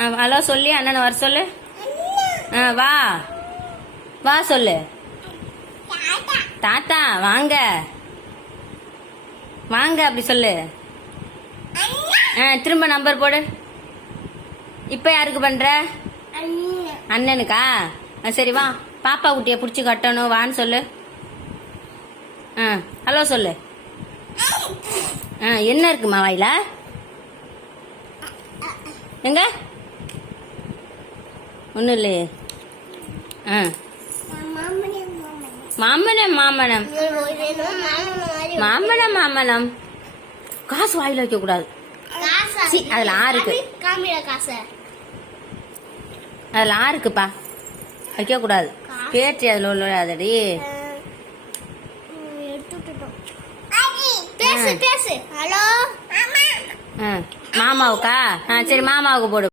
Hello சொல்லி அண்ணனை வர சொல்லு. வா வா சொல்லு. தாத்தா வாங்க வாங்க அப்படி சொல்லு. திரும்ப நம்பர் போடு. இப்ப யாருக்கு பண்ற? அண்ணனுக்கா? சரி வா, பாப்பா குட்டிய புடிச்சு கட்டணும், வான்னு சொல்லு. ஹலோ சொல்லு. என்ன இருக்குமா வாயில? எங்க ஒன்றும் இல்லையே. மாமனம் மாமனம் மாமனம் மாமனம். காசு வாயில வைக்க கூடாது. அதுல ஆறுக்கு, அதுல ஆறுக்குப்பா, வைக்க கூடாது. பேச்சு அதுல உள்ள அதடி. மாமாவுக்கா? சரி மாமாவுக்கு போடு.